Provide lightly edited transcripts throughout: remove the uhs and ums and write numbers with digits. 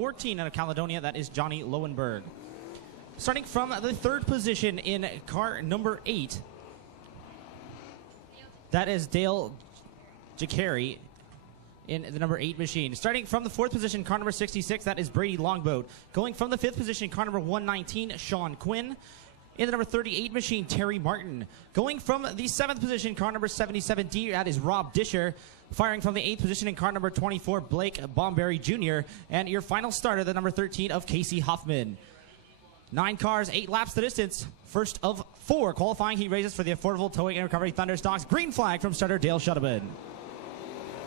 14 out of Caledonia, that is Johnny Lowenberg. Starting from the third position in car number 8, that is Dale Jacari in the number 8 machine. Starting from the 4th position, car number 66, that is Brady Longboat. Going from the 5th position, car number 119, Sean Quinn. In the number 38 machine, Terry Martin. Going from the 7th position, car number 77D, that is Rob Disher. Firing from the 8th position in car number 24, Blake Bomberry Jr. And your final starter, the number 13 of Casey Huffman. 9 cars, 8 laps the distance. First of 4 qualifying heat races for the Affordable Towing and Recovery Thunderstocks. Green flag from starter Dale Shuttleman.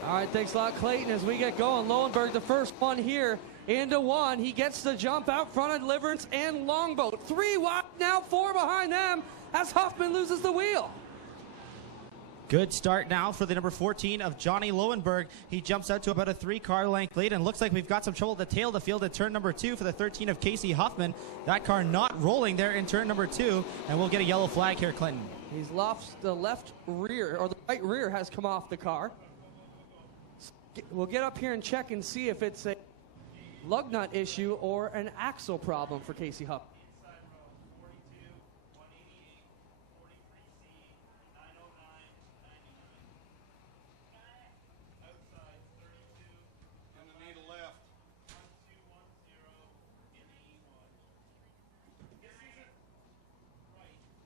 All right, thanks a lot, Clayton. As we get going, Lowenberg, the first one here into 1. He gets the jump out front of Deliverance and Longboat. 3 wide, now 4 behind them as Huffman loses the wheel. Good start now for the number 14 of Johnny Lowenberg. He jumps out to about a 3-car length lead, and looks like we've got some trouble at the tail of the field at turn number 2 for the 13 of Casey Huffman. That car not rolling there in turn number 2, and we'll get a yellow flag here, Clinton. He's lost the left rear, or the right rear has come off the car. We'll get up here and check and see if it's a lug nut issue or an axle problem for Casey Huffman.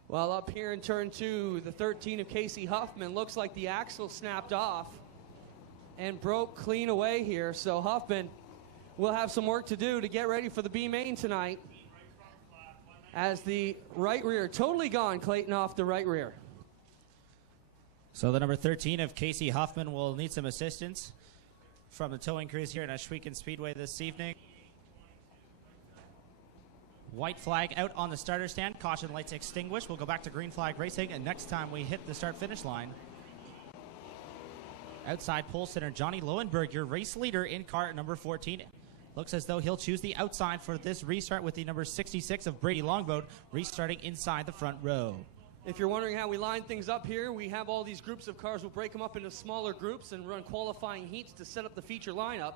Well, up here in turn 2, the 13 of Casey Huffman, looks like the axle snapped off and broke clean away here. So Huffman will have some work to do to get ready for the B main tonight, as the right rear totally gone, Clayton, off the right rear. So the number 13 of Casey Huffman will need some assistance from the towing crews here at Ashwegan Speedway this evening. White flag out on the starter stand. Caution lights extinguished. We'll go back to green flag racing, and next time we hit the start-finish line. Outside pole center, Johnny Lowenberg, your race leader in car number 14. Looks as though he'll choose the outside for this restart with the number 66 of Brady Longboat restarting inside the front row. If you're wondering how we line things up here, we have all these groups of cars. We'll break them up into smaller groups and run qualifying heats to set up the feature lineup.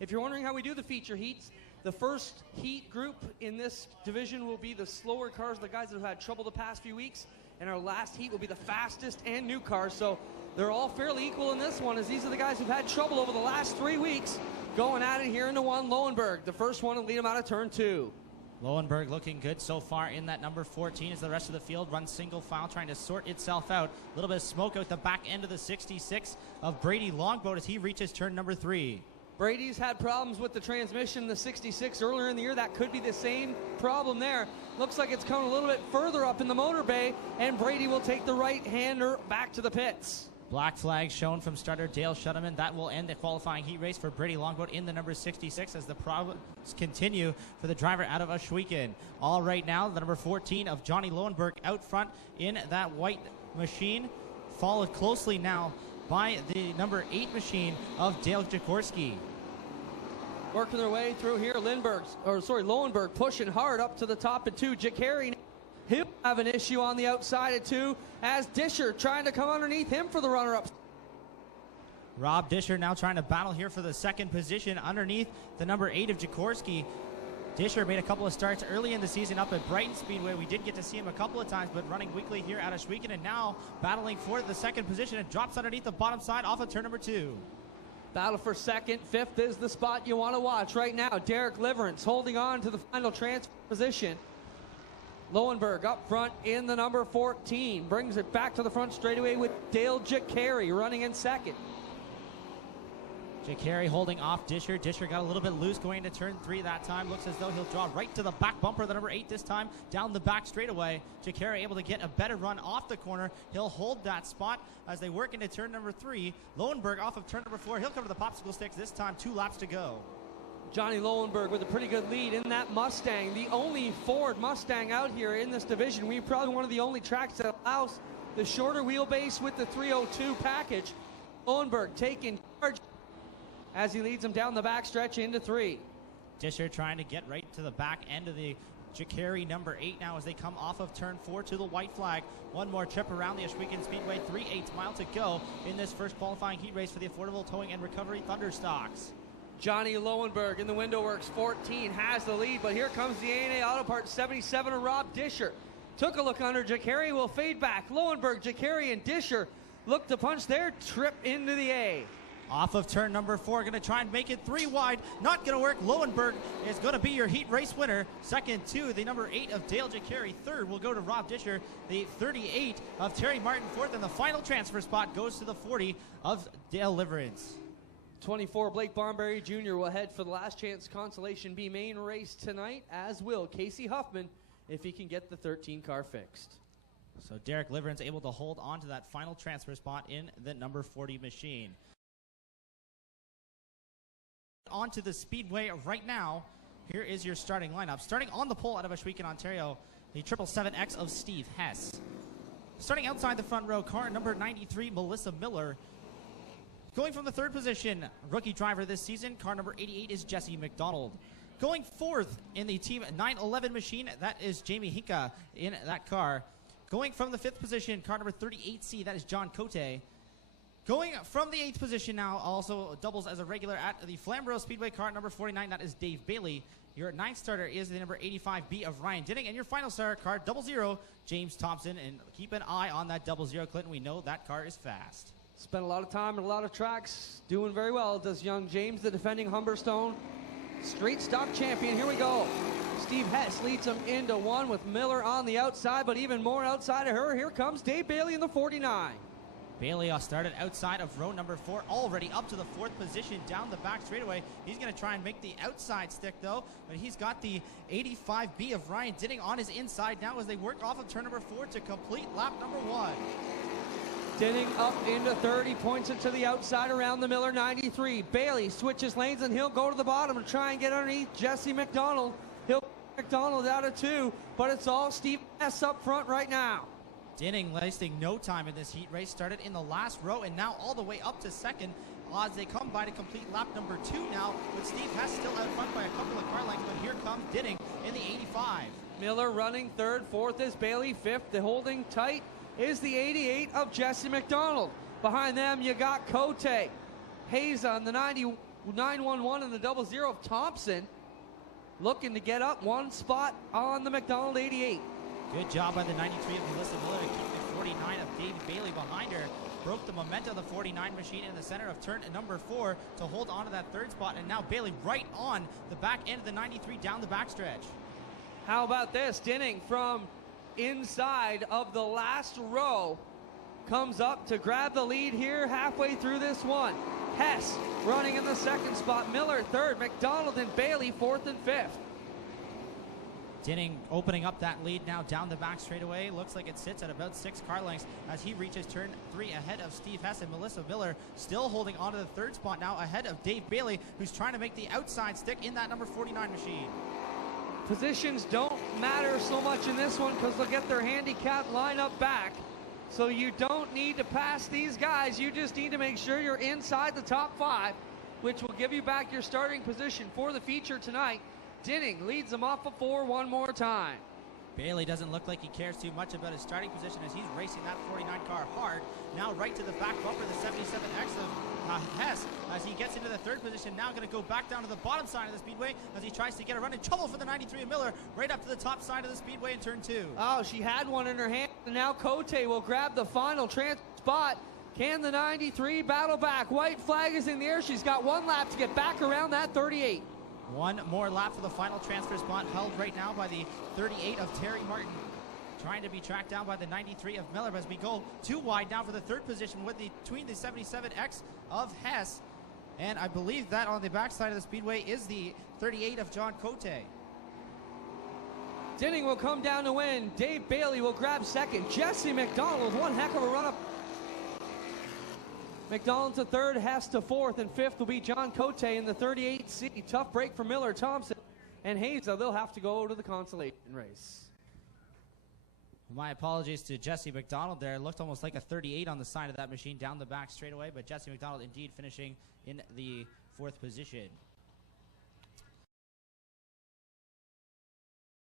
If you're wondering how we do the feature heats, the first heat group in this division will be the slower cars, the guys that have had trouble the past few weeks. And our last heat will be the fastest and new cars. So they're all fairly equal in this one, as these are the guys who've had trouble over the last 3 weeks going at it here into 1. Lowenberg, the first one to lead him out of turn 2. Lowenberg looking good so far in that number 14 as the rest of the field runs single file, trying to sort itself out. A little bit of smoke out the back end of the 66 of Brady Longboat as he reaches turn number 3. Brady's had problems with the transmission in the 66 earlier in the year. That could be the same problem there. Looks like it's coming a little bit further up in the motor bay, and Brady will take the right-hander back to the pits. Black flag shown from starter Dale Shuttleman. That will end the qualifying heat race for Brady Longboat in the number 66 as the problems continue for the driver out of Ashwegan. All right now, the number 14 of Johnny Lowenberg out front in that white machine, followed closely now by the number 8 machine of Dale Jakorski. Working their way through here, Lowenberg pushing hard up to the top at 2. Jacari, he'll have an issue on the outside at 2 as Disher trying to come underneath him for the runner-up. Rob Disher now trying to battle here for the second position underneath the number 8 of Jakorski. Disher made a couple of starts early in the season up at Brighton Speedway. We did get to see him a couple of times, but running weekly here out of Ashwegan, and now battling for the second position and drops underneath the bottom side off of turn number 2. Battle for second. 5th is the spot you want to watch right now. Derek Liverance holding on to the final transfer position. Lowenberg up front in the number 14. Brings it back to the front straightaway with Dale Jacari running in second. Jacari holding off Disher. Disher got a little bit loose going into turn 3 that time. Looks as though he'll draw right to the back bumper of the number 8 this time, down the back straightaway. Jacari able to get a better run off the corner. He'll hold that spot as they work into turn number 3. Lowenberg off of turn number 4. He'll cover the popsicle sticks this time. 2 laps to go. Johnny Lowenberg with a pretty good lead in that Mustang. The only Ford Mustang out here in this division. We're probably one of the only tracks that allows the shorter wheelbase with the 302 package. Lowenberg taking charge as he leads him down the back stretch into 3. Disher trying to get right to the back end of the Jacari number 8 now as they come off of turn 4 to the white flag. One more trip around the Ashwegan Speedway, 3/8 mile to go in this first qualifying heat race for the Affordable Towing and Recovery Thunderstocks. Johnny Lowenberg in the window works 14 has the lead, but here comes the A&A Auto Parts 77 of Rob Disher. Took a look under. Jacari will fade back. Lowenberg, Jacari, and Disher look to punch their trip into the A. Off of turn number 4, going to try and make it 3 wide. Not going to work. Lowenberg is going to be your heat race winner. Second to the number 8 of Dale Jacari. Third will go to Rob Disher. The 38 of Terry Martin. Fourth, and the final transfer spot goes to the 40 of Dale Liverance. 24, Blake Barnberry Jr. will head for the Last Chance Consolation B main race tonight, as will Casey Huffman if he can get the 13 car fixed. So Derek Liverance able to hold on to that final transfer spot in the number 40 machine. Onto the speedway right now. Here is your starting lineup. Starting on the pole out of Ashweek in Ontario, the 777X of Steve Hess. Starting outside the front row, car number 93, Melissa Miller. Going from the 3rd position, rookie driver this season, car number 88 is Jesse McDonald. Going 4th in the team 911 machine, that is Jamie Hinka in that car. Going from the 5th position, car number 38C, that is John Cote. Going from the 8th position now, also doubles as a regular at the Flamborough Speedway, car number 49, that is Dave Bailey. Your 9th starter is the number 85B of Ryan Dinning, and your final starter, car 00, James Thompson. And keep an eye on that 00, Clinton. We know that car is fast. Spent a lot of time at a lot of tracks, doing very well. Does young James, the defending Humberstone straight stock champion. Here we go. Steve Hess leads him into 1 with Miller on the outside, but even more outside of her. Here comes Dave Bailey in the 49. Bailey started outside of row number 4, already up to the 4th position down the back straightaway. He's going to try and make the outside stick though, but he's got the 85B of Ryan Dinning on his inside now as they work off of turn number 4 to complete lap number 1. Dinning up into 30, points it to the outside around the Miller 93. Bailey switches lanes and he'll go to the bottom and try and get underneath Jesse McDonald. He'll McDonald out of 2, but it's all Steve Hess up front right now. Dinning wasting no time in this heat race, started in the last row and now all the way up to 2nd. Odds they come by to complete lap number 2 now, with Steve Hess still out front by a couple of car lengths, but here comes Dinning in the 85. Miller running 3rd, 4th is Bailey, 5th. The holding tight is the 88 of Jesse McDonald. Behind them, you got Cote, Hayes on the 911 and the 00 of Thompson, looking to get up 1 spot on the McDonald 88. Good job by the 93 of Melissa Miller to keep the 49 of David Bailey behind her. Broke the momentum of the 49 machine in the center of turn number 4 to hold on to that 3rd spot, and now Bailey right on the back end of the 93 down the backstretch. How about this? Dinning from inside of the last row comes up to grab the lead here halfway through this one. Hess running in the 2nd spot, Miller 3rd, McDonald and Bailey 4th and 5th. Dinning opening up that lead now down the back straightaway. Looks like it sits at about 6 car lengths as he reaches turn 3 ahead of Steve Hess, and Melissa Miller still holding on to the 3rd spot now ahead of Dave Bailey, who's trying to make the outside stick in that number 49 machine. Positions don't matter so much in this one because they'll get their handicap lineup back. So you don't need to pass these guys. You just need to make sure you're inside the top 5, which will give you back your starting position for the feature tonight. Dinning leads them off of 4 one more time. Bailey doesn't look like he cares too much about his starting position as he's racing that 49 car hard. Now right to the back bumper, the 77X of Hess as he gets into the 3rd position. Now going to go back down to the bottom side of the speedway as he tries to get a run in trouble for the 93 of Miller right up to the top side of the speedway in turn 2. Oh, she had one in her hand, and now Cote will grab the final spot. Can the 93 battle back? White flag is in the air. She's got 1 lap to get back around that 38. 1 more lap for the final transfer spot, held right now by the 38 of Terry Martin. Trying to be tracked down by the 93 of Miller as we go 2 wide now for the 3rd position between the 77X of Hess. And I believe that on the backside of the speedway is the 38 of John Cote. Dinning will come down to win. Dave Bailey will grab 2nd. Jesse McDonald, one heck of a run up. McDonald to 3rd, Hess to 4th, and 5th will be John Cote in the 38C. Tough break for Miller, Thompson, and Hayes. They'll have to go to the consolation race. My apologies to Jesse McDonald there. It looked almost like a 38 on the side of that machine down the back straightaway, but Jesse McDonald indeed finishing in the 4th position.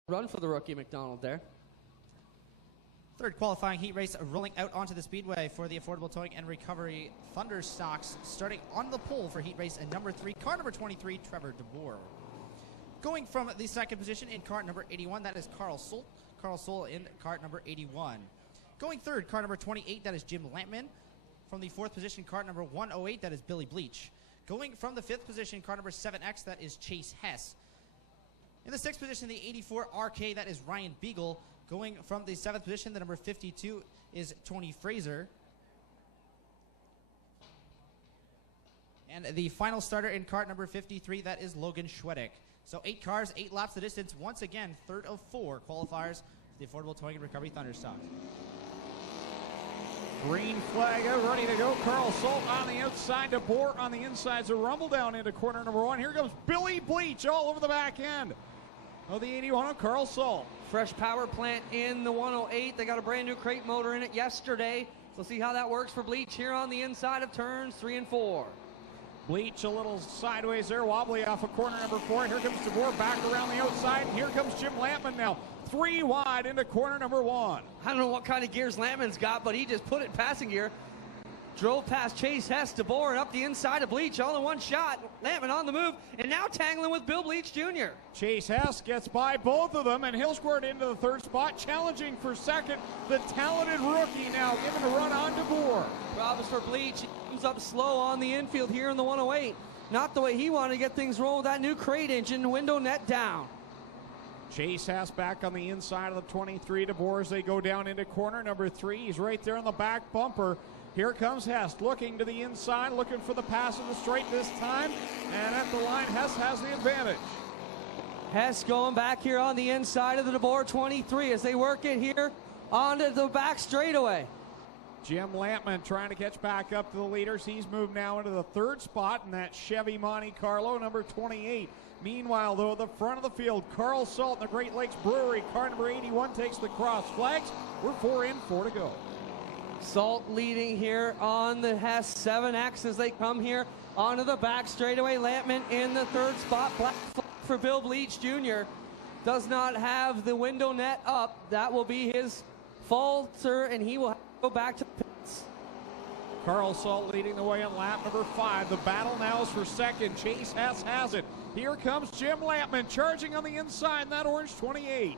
Run for the rookie McDonald there. Third qualifying heat race rolling out onto the speedway for the Affordable Towing and Recovery Thunderstocks, starting on the pole for heat race number 3, car number 23, Trevor DeBoer. Going from the second position in car number 81, that is Carl Solt. Carl Solt in car number 81. Going third, car number 28, that is Jim Lampman. From the fourth position, car number 108, that is Billy Bleach. Going from the fifth position, car number 7X, that is Chase Hess. In the sixth position, the 84 RK, that is Ryan Beagle. Going from the seventh position, the number 52 is Tony Fraser. And the final starter in cart number 53, that is Logan Schwedick. So 8 cars, 8 laps the distance. Once again, third of 4 qualifiers for the Affordable Towing and Recovery Thunderstock. Green flag out, ready to go. Carl Solt on the outside, DeBoer on the inside. So rumble down into corner number 1. Here comes Billy Bleach all over the back end of the 81 of Carl Solt. Fresh power plant in the 108. They got a brand new crate motor in it yesterday. So see how that works for Bleach here on the inside of turns 3 and 4. Bleach a little sideways there, wobbly off of corner number 4. Here comes DeBoer back around the outside. And here comes Jim Lampman now. 3 wide into corner number 1. I don't know what kind of gears Lampman's got, but he just put it in passing gear. Drove past Chase Hess, DeBoer, and up the inside of Bleach all in one shot. Lampman on the move, and now tangling with Bill Bleach Jr. Chase Hess gets by both of them, and he'll squirt into the third spot, challenging for second. The talented rookie now giving a run on DeBoer. Problems for Bleach. He comes up slow on the infield here in the 108. Not the way he wanted to get things rolling with that new crate engine, window net down. Chase Hess back on the inside of the 23 DeBoer as they go down into corner number 3. He's right there on the back bumper. Here comes Hess, looking to the inside, looking for the pass in the straight this time. And at the line, Hess has the advantage. Hess going back here on the inside of the DeBoer 23 as they work it here onto the back straightaway. Jim Lampman trying to catch back up to the leaders. He's moved now into the third spot in that Chevy Monte Carlo, number 28. Meanwhile, though, the front of the field, Carl Solt and the Great Lakes Brewery. Car number 81 takes the cross flags. We're 4 in, 4 to go. Salt leading here on the Hess 7X as they come here onto the back straightaway. Lampman in the third spot. Black flag for Bill Bleach Jr. Does not have the window net up. That will be his falter, and he will have to go back to the pits. Carl Solt leading the way on lap number 5. The battle now is for second. Chase Hess has it. Here comes Jim Lampman charging on the inside in that orange 28.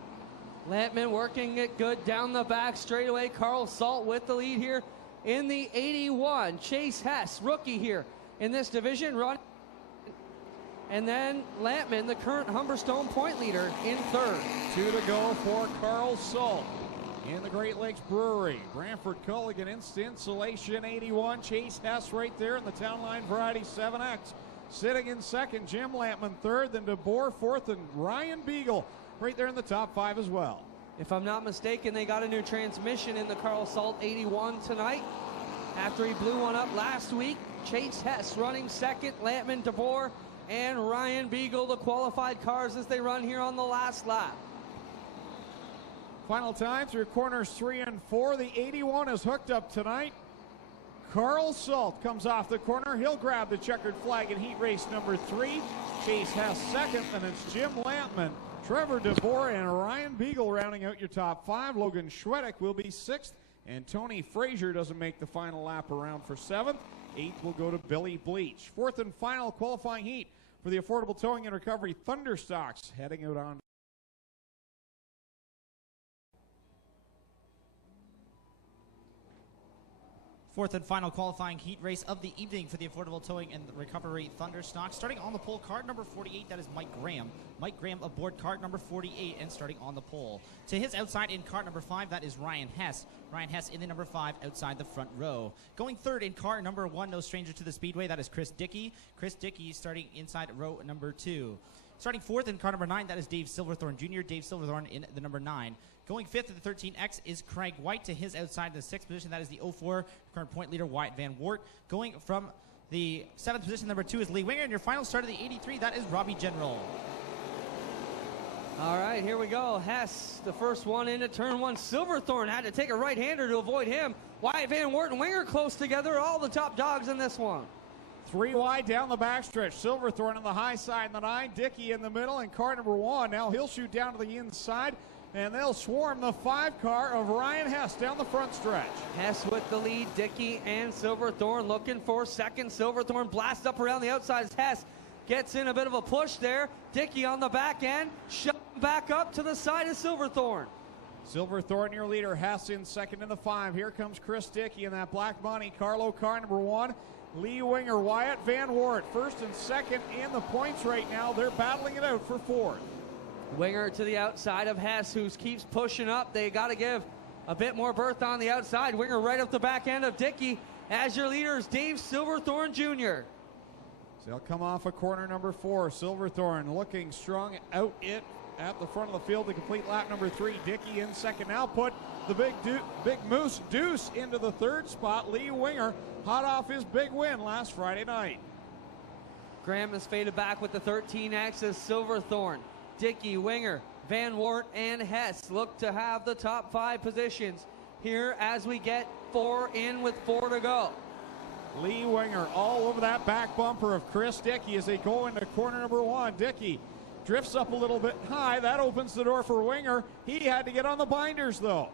Lampman working it good down the back straightaway. Carl Solt with the lead here in the 81. Chase Hess, rookie here in this division, run. And then Lampman, the current Humberstone point leader, in third. 2 to go for Carl Solt in the Great Lakes Brewery. Branford Culligan Insulation 81. Chase Hess right there in the Town Line Variety 7X. Sitting in second, Jim Lampman third, then DeBoer fourth, and Ryan Beagle right there in the top 5 as well. If I'm not mistaken, they got a new transmission in the Carl Solt 81 tonight. After he blew one up last week, Chase Hess running second, Lampman, DeBoer, and Ryan Beagle, the qualified cars as they run here on the last lap. Final time through corners 3 and 4. The 81 is hooked up tonight. Carl Solt comes off the corner. He'll grab the checkered flag in heat race number 3. Chase Hess second, and it's Jim Lampman, Trevor DeBoer, and Ryan Beagle rounding out your top 5. Logan Schwedick will be 6th, and Tony Fraser doesn't make the final lap around for 7th. 8th will go to Billy Bleach. 4th and final qualifying heat for the Affordable Towing and Recovery Thunderstocks heading out on. Fourth and final qualifying heat race of the evening for the Affordable Towing and Recovery Thunderstock. Starting on the pole, card number 48, that is Mike Graham. Mike Graham aboard card number 48 and starting on the pole. To his outside in cart number 5, that is Ryan Hess. Ryan Hess in the number 5 outside the front row. Going third in car number 1, no stranger to the speedway, that is Chris Dickey. Chris Dickey starting inside row number 2. Starting fourth in car number 9, that is Dave Silverthorne Jr. Dave Silverthorne in the number 9. Going fifth in the 13X is Craig White. To his outside in the 6th position, that is the 04 current point leader, Wyatt Van Wart. Going from the 7th position, number 2 is Lee Winger. And your final start of the 83, that is Robbie General. All right, here we go. Hess, the first one into turn 1. Silverthorne had to take a right-hander to avoid him. Wyatt Van Wart and Winger close together. All the top dogs in this one. 3 wide down the backstretch. Silverthorne on the high side in the 9. Dickey in the middle, and car number 1. Now he'll shoot down to the inside and they'll swarm the 5 car of Ryan Hess down the front stretch. Hess with the lead, Dickey and Silverthorne looking for second. Silverthorne blasts up around the outside as Hess gets in a bit of a push there. Dickey on the back end, shoved back up to the side of Silverthorne. Silverthorne, your leader. Hess in second in the 5. Here comes Chris Dickey in that black Monte Carlo car number 1. Lee Winger, Wyatt Van Wart, first and second in the points right now. They're battling it out for 4th. Winger to the outside of Hess, who keeps pushing up. They got to give a bit more berth on the outside. Winger right up the back end of Dickey. As your leaders, Dave Silverthorne Jr. So they'll come off of corner number 4. Silverthorne looking strong out it at the front of the field to complete lap number 3. Dickey in second. Now put the big Moose Deuce into the 3rd spot. Lee Winger hot off his big win last Friday night. Graham has faded back with the 13X as Silverthorne, Dickey, Winger, Van Wart, and Hess look to have the top 5 positions here as we get 4 in with 4 to go. Lee Winger all over that back bumper of Chris Dickey as they go into corner number 1. Dickey drifts up a little bit high. That opens the door for Winger. He had to get on the binders, though.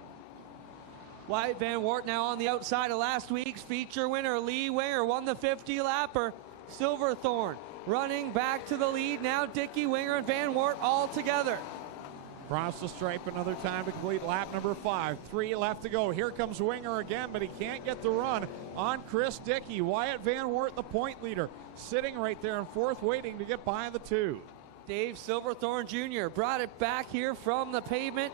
Wyatt Van Wart now on the outside of last week's feature winner. Lee Winger won the 50-lapper. Silverthorne running back to the lead. Now Dickey, Winger, and Van Wart all together. Across the stripe another time to complete lap number 5. 3 left to go. Here comes Winger again, but he can't get the run on Chris Dickey. Wyatt Van Wart, the point leader, sitting right there in 4th, waiting to get by the 2. Dave Silverthorne Jr. brought it back here from the pavement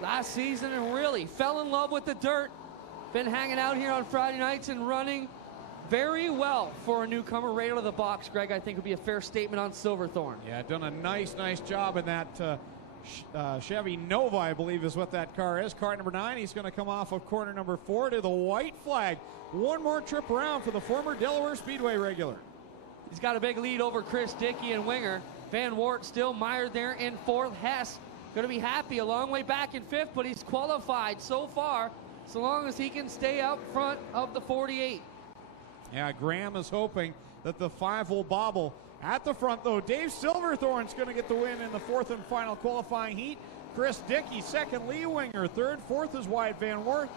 last season and really fell in love with the dirt. Been hanging out here on Friday nights and running very well for a newcomer right out of the box. Greg, I think would be a fair statement on Silverthorne. Yeah, done a nice job in that Chevy Nova, I believe is what that car is. Car number 9, he's going to come off of corner number 4 to the white flag. One more trip around for the former Delaware Speedway regular. He's got a big lead over Chris Dickey and Winger. Van Wart still mired there in 4th. Hess going to be happy a long way back in 5th, but he's qualified so far so long as he can stay out front of the 48. Yeah, Graham is hoping that the 5 will bobble. At the front, though, Dave Silverthorne's going to get the win in the 4th and final qualifying heat. Chris Dickey, 2nd. Lee Winger, 3rd. 4th is Wyatt Van Wart.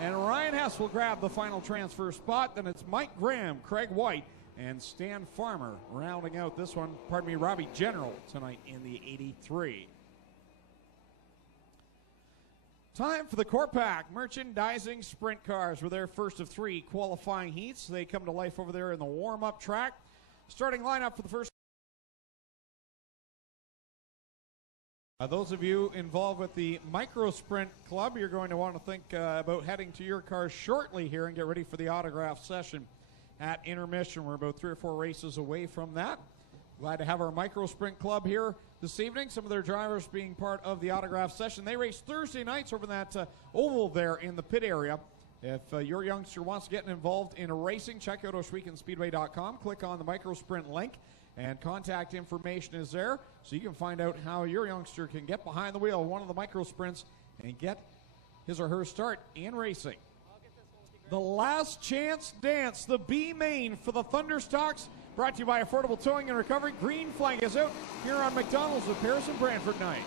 And Ryan Hess will grab the final transfer spot. Then it's Mike Graham, Craig White, and Stan Farmer rounding out this one. Pardon me, Robbie General tonight in the 83. Time for the Corpac Merchandising Sprint Cars with their first of 3 qualifying heats. They come to life over there in the warm-up track. Starting lineup for the first. Those of you involved with the Micro Sprint Club, you're going to want to think about heading to your cars shortly here and get ready for the autograph session at intermission. We're about 3 or 4 races away from that. Glad to have our Micro Sprint Club here this evening. Some of their drivers being part of the autograph session. They race Thursday nights over in that oval there in the pit area. If your youngster wants to get involved in racing, check out OshweganSpeedway.com. Click on the Micro Sprint link, and contact information is there, so you can find out how your youngster can get behind the wheel of one of the Micro Sprints and get his or her start in racing. The last chance dance, the B main for the Thunderstocks, brought to you by Affordable Towing and Recovery. Green flag is out here on McDonald's with Paris and Brantford night.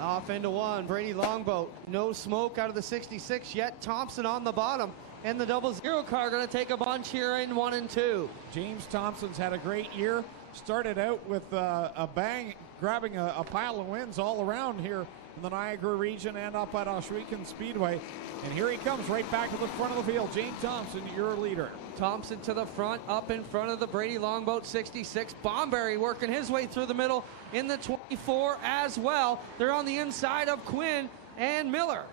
Off into 1, Brady Longboat. No smoke out of the 66 yet. Thompson on the bottom. And the 00 car going to take a bunch here in 1 and 2. James Thompson's had a great year. Started out with a bang, grabbing a pile of wins all around here in the Niagara region and up at Ohsweken Speedway. And here he comes right back to the front of the field. James Thompson, your leader. Thompson to the front, up in front of the Brady Longboat 66. Bomberry working his way through the middle in the 24 as well. They're on the inside of Quinn and Miller.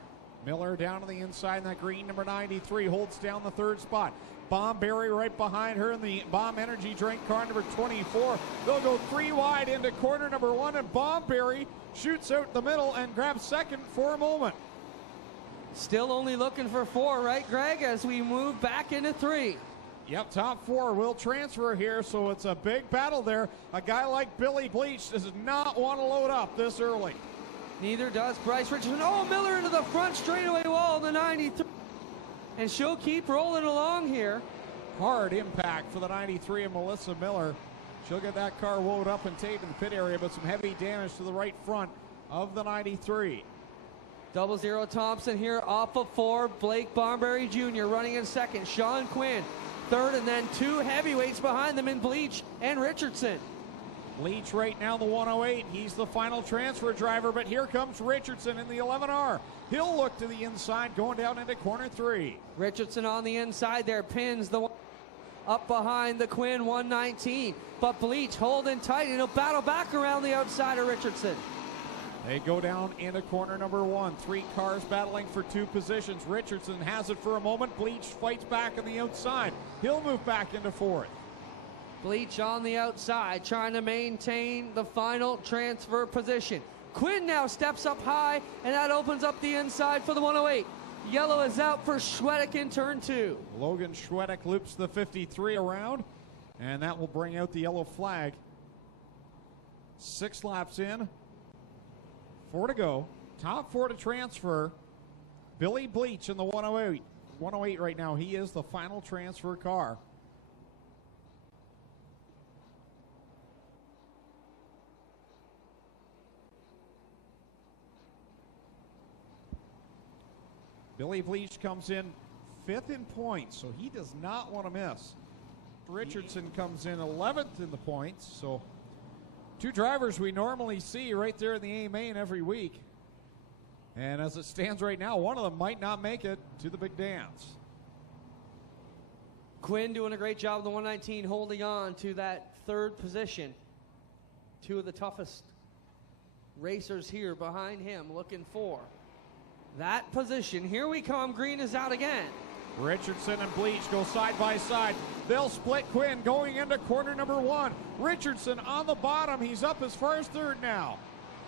Miller down to the inside in that green number 93, holds down the 3rd spot. Bomberry right behind her in the Bomb Energy Drink car number 24. They'll go 3 wide into corner number 1, and Bomberry shoots out the middle and grabs 2nd for a moment. Still only looking for 4, right, Greg, as we move back into 3. Yep, top 4 will transfer here, so it's a big battle there. A guy like Billy Bleach does not want to load up this early. Neither does Bryce Richardson. Oh, Miller into the front straightaway wall, the 93. And she'll keep rolling along here. Hard impact for the 93 of Melissa Miller. She'll get that car woed up and taken to the pit area, but some heavy damage to the right front of the 93. 00 Thompson here off of 4. Blake Barnberry Jr. running in second. Sean Quinn third, and then 2 heavyweights behind them in Bleach and Richardson. Bleach right now the 108. He's the final transfer driver, but here comes Richardson in the 11R. He'll look to the inside going down into corner 3. Richardson on the inside there, pins the one up behind the Quinn 119. But Bleach holding tight, and he'll battle back around the outside of Richardson. They go down into corner number 1. 3 cars battling for 2 positions. Richardson has it for a moment. Bleach fights back on the outside. He'll move back into 4th. Bleach on the outside, trying to maintain the final transfer position. Quinn now steps up high, and that opens up the inside for the 108. Yellow is out for Schwedick in turn 2. Logan Schwedick loops the 53 around, and that will bring out the yellow flag. 6 laps in. 4 to go. Top 4 to transfer. Billy Bleach in the 108. 108 right now. He is the final transfer car. Billy Bleach comes in 5th in points, so he does not want to miss. Richardson comes in 11th in the points, so 2 drivers we normally see right there in the A main every week. And as it stands right now, one of them might not make it to the big dance. Quinn doing a great job in the 119, holding on to that 3rd position. 2 of the toughest racers here behind him looking for that position. Here we come. Green is out again. Richardson and Bleach go side by side. They'll split Quinn going into corner number 1. Richardson on the bottom. He's up as far as 3rd now.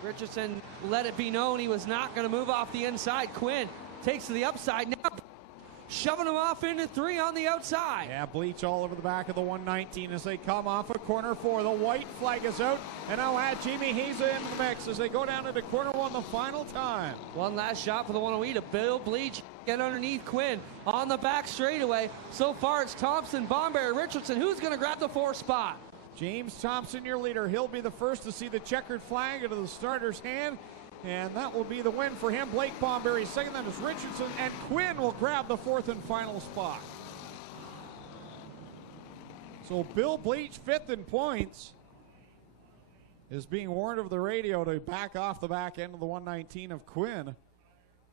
Richardson let it be known he was not going to move off the inside. Quinn takes to the upside now, shoving him off into 3 on the outside. Yeah, Bleach all over the back of the 119 as they come off of corner 4. The white flag is out, and now add Jamie Haza into the mix as they go down into corner 1 the final time. One last shot for the 108 to Bill Bleach. Get underneath Quinn on the back straightaway. So far it's Thompson, Bomberry, Richardson. Who's going to grab the 4th spot? James Thompson, your leader. He'll be the first to see the checkered flag into the starter's hand, and that will be the win for him. Blake Bomberry second, then is Richardson, and Quinn will grab the 4th and final spot. So Bill Bleach, 5th in points, is being warned over the radio to back off the back end of the 119 of Quinn.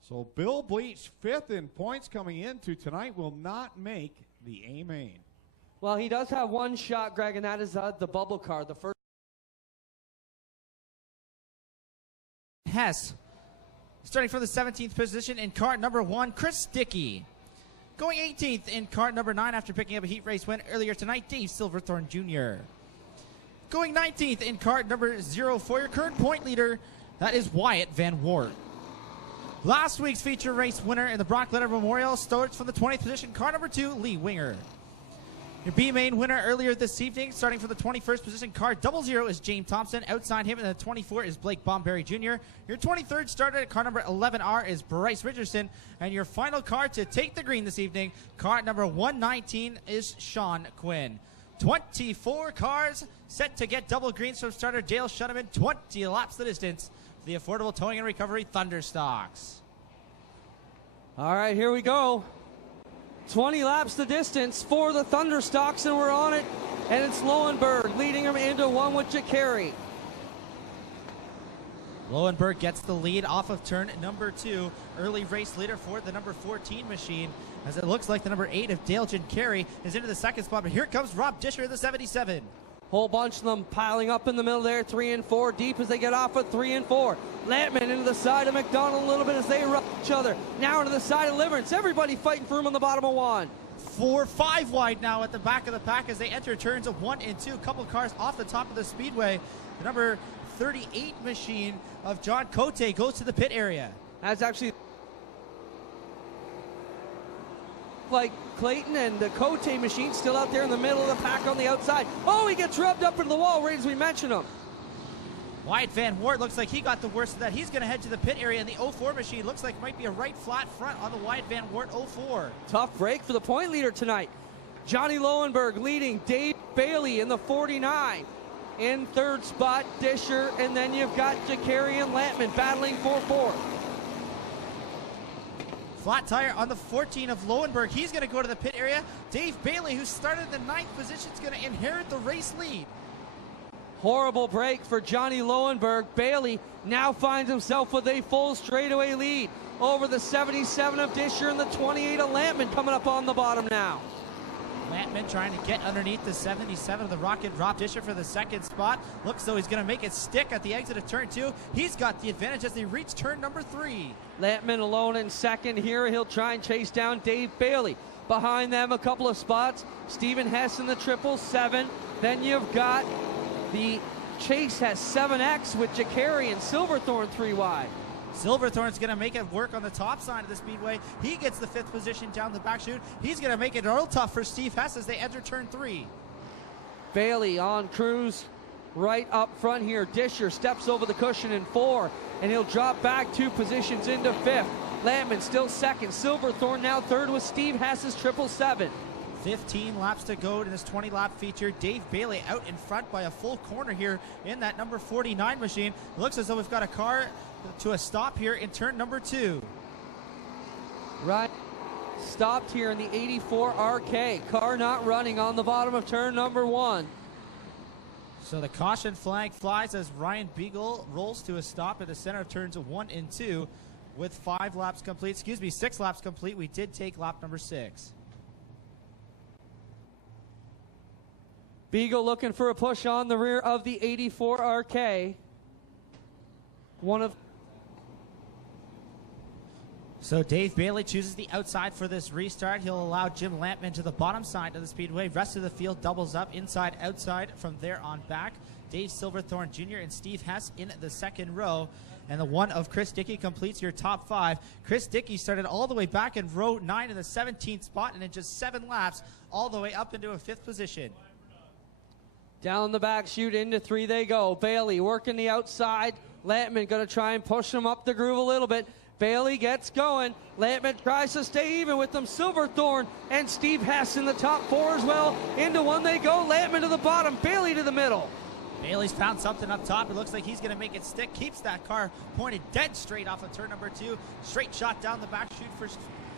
So Bill Bleach, 5th in points coming into tonight, will not make the A main. Well, he does have 1 shot, Greg, and that is the bubble car. The first. Hess, starting from the 17th position in car number 1, Chris Dickey. Going 18th in car number 9 after picking up a heat race win earlier tonight, Dave Silverthorne Jr. Going 19th in car number 0 for your current point leader, that is Wyatt Van Wart. Last week's feature race winner in the Brock Leonard Memorial starts from the 20th position, car number 2, Lee Winger. Your B main winner earlier this evening, starting from the 21st position, car 00 is James Thompson. Outside him in the 24 is Blake Bomberry Jr. Your 23rd starter at car number 11R is Bryce Richardson. And your final car to take the green this evening, car number 119 is Sean Quinn. 24 cars set to get double greens from starter Dale Shuneman. 20 laps the distance for the affordable towing and recovery Thunderstocks. All right, here we go. 20 laps the distance for the Thunderstocks, and we're on it. And it's Lowenberg leading him into 1 with Jacari. Lowenberg gets the lead off of turn number 2. Early race leader for the number 14 machine, as it looks like the number 8 of Dale Jacari is into the 2nd spot. But here comes Rob Disher, the 77. Whole bunch of them piling up in the middle there, 3 and 4 deep as they get off at 3 and 4. Lampman into the side of McDonald a little bit as they rub each other. Now into the side of Liverance. Everybody fighting for him on the bottom of 1. 4-5 wide now at the back of the pack as they enter turns of 1 and 2. Couple cars off the top of the speedway. The number 38 machine of John Cote goes to the pit area. That's actually like Clayton and the Cote machine still out there in the middle of the pack on the outside. Oh, he gets rubbed up into the wall right as we mention him. Wyatt Van Wart looks like he got the worst of that. He's going to head to the pit area, and the 04 machine looks like it might be a right flat front on the Wyatt Van Wart 04. Tough break for the point leader tonight. Johnny Lowenberg leading Dave Bailey in the 49. In 3rd spot, Disher, and then you've got Jacari and Lampman battling for 4th. Flat tire on the 14 of Lowenberg. He's going to go to the pit area. Dave Bailey, who started in the 9th position, is going to inherit the race lead. Horrible break for Johnny Lowenberg. Bailey now finds himself with a full straightaway lead over the 77 of Disher and the 28 of Lampman coming up on the bottom now. Lampman trying to get underneath the 77 of the Rocket Drop. Disher for the 2nd spot. Looks though he's going to make it stick at the exit of turn 2. He's got the advantage as they reach turn number 3. Lampman alone in 2nd here. He'll try and chase down Dave Bailey. Behind them a couple of spots. Stephen Hess in the 777. Then you've got the Chase has 7X with Jacari and Silverthorne 3 wide. Silverthorne's going to make it work on the top side of the speedway. He gets the 5th position down the back chute. He's going to make it real tough for Steve Hess as they enter turn 3. Bailey on cruise right up front here. Disher steps over the cushion in 4, and he'll drop back 2 positions into 5th. Lampman still 2nd. Silverthorne now 3rd with Steve Hess's 777. 15 laps to go in this 20-lap feature. Dave Bailey out in front by a full corner here in that number 49 machine. It looks as though we've got a car to a stop here in turn number 2. Right, stopped here in the 84 RK. Car not running on the bottom of turn number 1. So the caution flag flies as Ryan Beagle rolls to a stop at the center of turns 1 and 2 with 6 laps complete. We did take lap number 6. Beagle looking for a push on the rear of the 84 RK. So Dave Bailey chooses the outside for this restart. He'll allow Jim Lampman to the bottom side of the speedway. Rest of the field doubles up inside, outside from there on back. Dave Silverthorne Jr. and Steve Hess in the 2nd row. And the one of Chris Dickey completes your top 5. Chris Dickey started all the way back in row 9 in the 17th spot, and in just 7 laps, all the way up into a 5th position. Down the back chute into 3 they go. Bailey working the outside. Lampman going to try and push him up the groove a little bit. Bailey gets going. Lampman tries to stay even with them. Silverthorne and Steve Hess in the top 4 as well. Into 1 they go. Lampman to the bottom. Bailey to the middle. Bailey's found something up top. It looks like he's going to make it stick. Keeps that car pointed dead straight off of turn number 2. Straight shot down the back chute for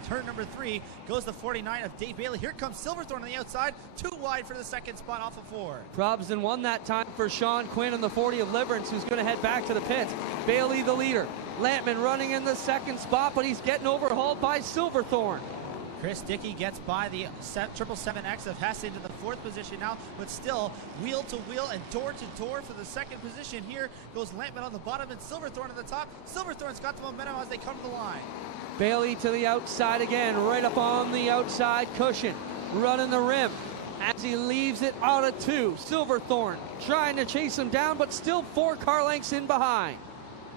turn number 3. Goes the 49 of Dave Bailey. Here comes Silverthorne on the outside. 2 wide for the 2nd spot off of 4. Probston won that time for Sean Quinn in the 40 of Liverance, who's going to head back to the pits. Bailey the leader. Lampman running in the 2nd spot, but he's getting overhauled by Silverthorne. Chris Dickey gets by the 777X of Hess into the 4th position now, but still wheel to wheel and door to door for the 2nd position. Here goes Lampman on the bottom and Silverthorne at the top. Silverthorne's got the momentum as they come to the line. Bailey to the outside again, right up on the outside cushion, running the rim as he leaves it out of 2. Silverthorne trying to chase him down, but still 4 car lengths in behind.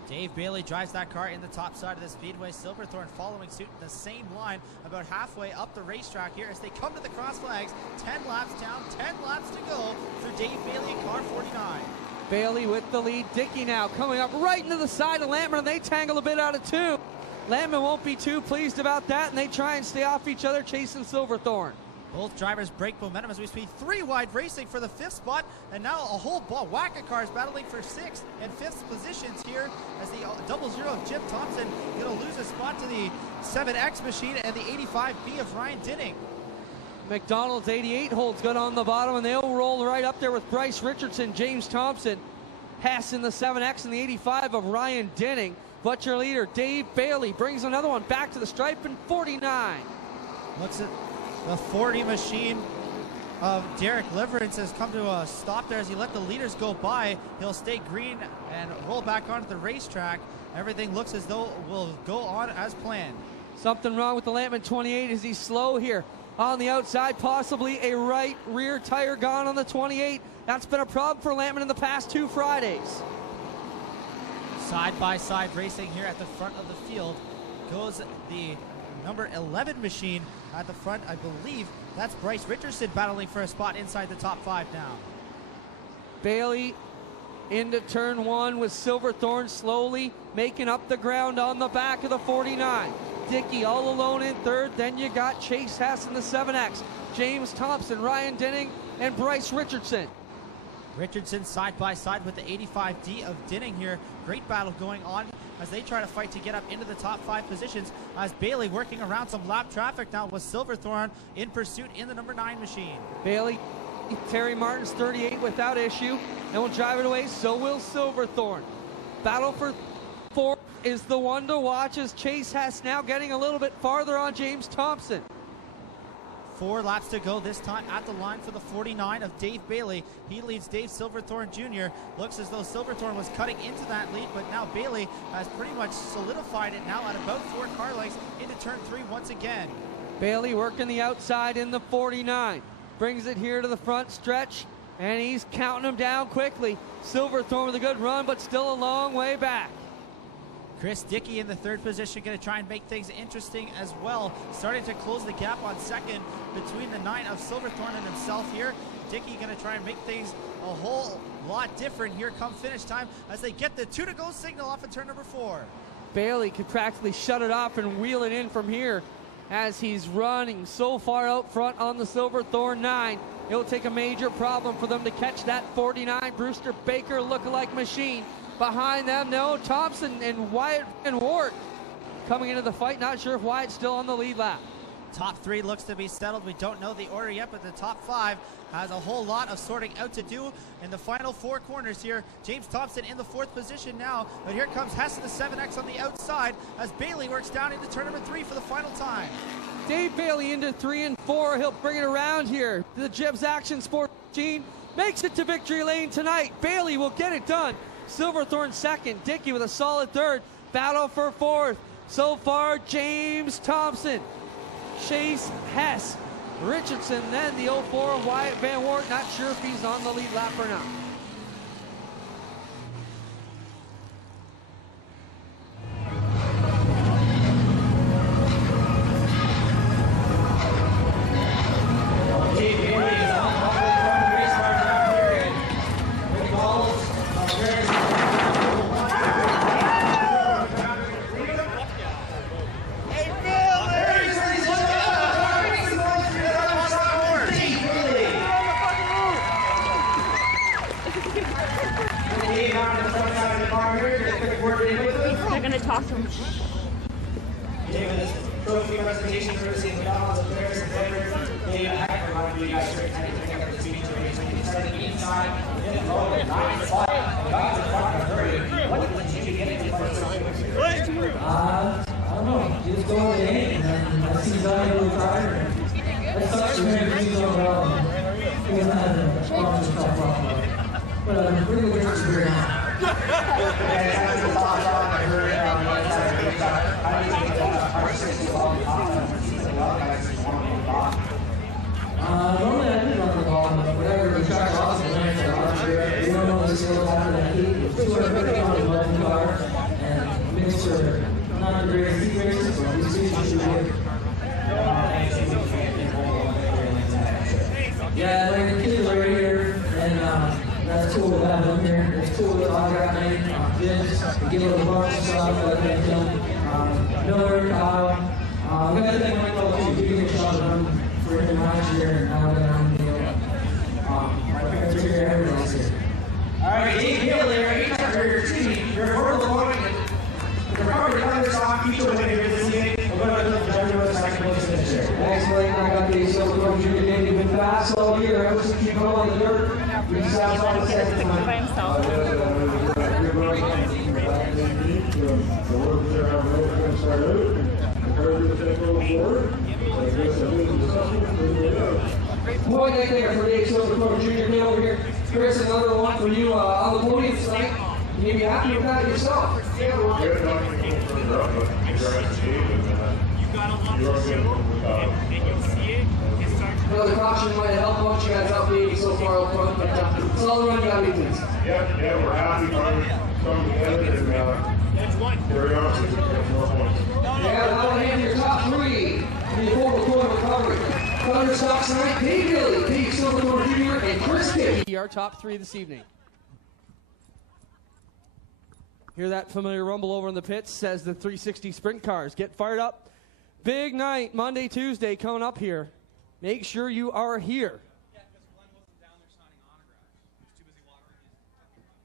Dave Bailey drives that car in the top side of the speedway. Silverthorne following suit in the same line about halfway up the racetrack here as they come to the cross flags. 10 laps down, 10 laps to go for Dave Bailey in car 49. Bailey with the lead. Dickey now coming up right into the side of Lampman, and they tangle a bit out of 2. Lampman won't be too pleased about that, and they try and stay off each other, chasing Silverthorne. Both drivers break momentum as we speed 3 wide racing for the 5th spot, and now a whole whack of cars battling for 6th and 5th positions here as the 00 of Jim Thompson going to lose a spot to the 7X machine and the 85B of Ryan Dinning. McDonald's 88 holds good on the bottom, and they'll roll right up there with Bryce Richardson, James Thompson, Hess in the 7X and the 85 of Ryan Dinning. But your leader, Dave Bailey, brings another one back to the stripe in 49. Looks at the 40 machine of Derek Liverance has come to a stop there as he let the leaders go by. He'll stay green and roll back onto the racetrack. Everything looks as though it will go on as planned. Something wrong with the Lampman 28 as he's slow here on the outside. Possibly a right rear tire gone on the 28. That's been a problem for Lampman in the past 2 Fridays. Side-by-side racing here at the front of the field goes the number 11 machine at the front. I believe that's Bryce Richardson battling for a spot inside the top 5 now. Bailey into turn 1 with Silverthorne slowly making up the ground on the back of the 49. Dickey all alone in 3rd. Then you got Chase Hess in the 7X. James Thompson, Ryan Dinning, and Bryce Richardson. Richardson side by side with the 85D of Dinning here. Great battle going on as they try to fight to get up into the top 5 positions, as Bailey working around some lap traffic now with Silverthorne in pursuit in the number 9 machine. Bailey, Terry Martin's 38 without issue, and will drive it away, so will Silverthorne. Battle for 4 is the one to watch as Chase Hess now getting a little bit farther on James Thompson. 4 laps to go this time at the line for the 49 of Dave Bailey. He leads Dave Silverthorne Jr. Looks as though Silverthorne was cutting into that lead, but now Bailey has pretty much solidified it now at about 4 car lengths into turn 3 once again. Bailey working the outside in the 49. Brings it here to the front stretch, and he's counting them down quickly. Silverthorne with a good run, but still a long way back. Chris Dickey in the 3rd position, going to try and make things interesting as well. Starting to close the gap on 2nd between the 9 of Silverthorne and himself here. Dickey going to try and make things a whole lot different here come finish time as they get the 2 to go signal off of turn number 4. Bailey could practically shut it off and wheel it in from here as he's running so far out front on the Silverthorne 9. It'll take a major problem for them to catch that 49 Brewster Baker lookalike machine. Behind them, no, Thompson and Wyatt and Ward coming into the fight. Not sure if Wyatt's still on the lead lap. Top 3 looks to be settled. We don't know the order yet, but the top 5 has a whole lot of sorting out to do in the final 4 corners here. James Thompson in the 4th position now, but here comes Hess in the 7X on the outside as Bailey works down into turn number 3 for the final time. Dave Bailey into 3 and 4. He'll bring it around here to the Jibs Action Sport machine. Makes it to victory lane tonight. Bailey will get it done. Silverthorne 2nd, Dickey with a solid 3rd. Battle for 4th. So far, James Thompson, Chase Hess, Richardson, then the 04 of Wyatt Van Wart. Not sure if he's on the lead lap or not. They're going to talk to him. David, this trophy presentation courtesy of McDonald's Affairs and Flavors. David, I can remind you guys to take up the speech to starting inside, in the road, 9 spot, and got to the front of hurry. What did you get in the first I don't know. Just go with the eight, and then I see Zion really tired. That sucks for him. He's so well. He hasn't had a sponsor stuff off. But I'm really good to hear now. Normally I do run the ball, but whatever the track lost in the we don't know the skills after that heat. It was 250 pounds of weapon car, and mixed for not the greatest heat races, but these seasons should be. Yeah, like the kids are right here, and that's cool to have them here. It's cool that I got me, Jibs, give them a bunch of stuff, let them film. Miller, Kyle, we got to thank Michael too, giving a shot of them for him last year, and now that I'm my parents are here, everyone's here. All right, Dave Bailey, your portable point. The property Thunderstock feature winner here this evening. We're going to look at everyone's second place finisher. Thanks, Blake. I got the Silverthorne Junior Day. You've been fast all year. I wish you keep going in the dirt. We just have fun second time. By himself. Point right there for Dave Silverthorne Junior Day over here. Chris, another one for you on the podium tonight. Can you be happy with that yourself? Another caution might have helped bunch you guys out being so far up front, but it's all the run you gotta be pleased. Yeah, we're happy coming together and carry on to get more points. Yeah, now hand your top 3 in the forward corner recovery. Thunderstock tonight, Dave Bailey, Dave Silverthorne Jr., and Chris Dickey. Our top 3 this evening. Hear that familiar rumble over in the pits, says the 360 sprint cars. Get fired up. Big night, Monday, Tuesday, coming up here. Make sure you are here. Yeah, because Glenn wasn't down there signing autographs. He was too busy watering his fucking run.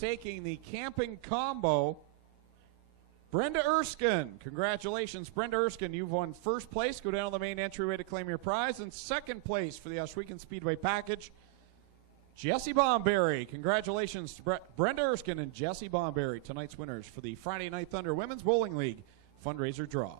taking the camping combo, Brenda Erskine. Congratulations, Brenda Erskine. You've won first place. Go down to the main entryway to claim your prize. And second place for the Ohsweken Speedway package, Jesse Bomberry. Congratulations to Brenda Erskine and Jesse Bomberry, tonight's winners for the Friday Night Thunder Women's Bowling League fundraiser draw.